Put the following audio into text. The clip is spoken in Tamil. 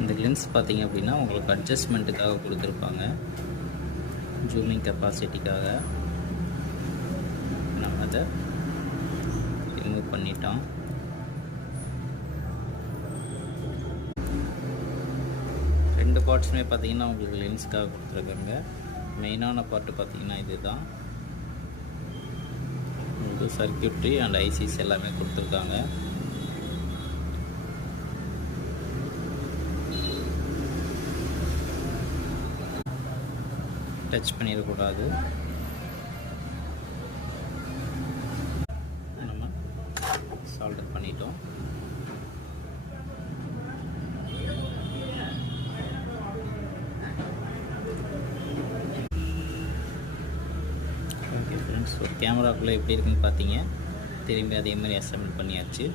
இந்த லென்ஸ் பார்த்தீங்க அப்படின்னா உங்களுக்கு அட்ஜஸ்ட்மெண்ட்டுக்காக கொடுத்துருப்பாங்க, ஜூமிங் கெப்பாசிட்டிக்காக. நம்ம அதை ரிமூவ் பண்ணிட்டோம். ரெண்டு பார்ட்ஸுமே பார்த்தீங்கன்னா உங்களுக்கு லென்ஸ்க்காக கொடுத்துருக்காங்க. மெயினான பார்ட்டு பார்த்தீங்கன்னா இது தான். உங்களுக்கு சர்க்யூட்ரி அண்ட் ஐசிஸ் எல்லாமே கொடுத்துருக்காங்க. டச் பண்ணிடக்கூடாது. நம்ம சால்டர் பண்ணிட்டோம். ஓகே ஃப்ரெண்ட்ஸ், ஒரு கேமராக்குள்ளே எப்படி இருக்குன்னு பார்த்தீங்க. திரும்பி அதே மாதிரி அசெம்பிள் பண்ணியாச்சு.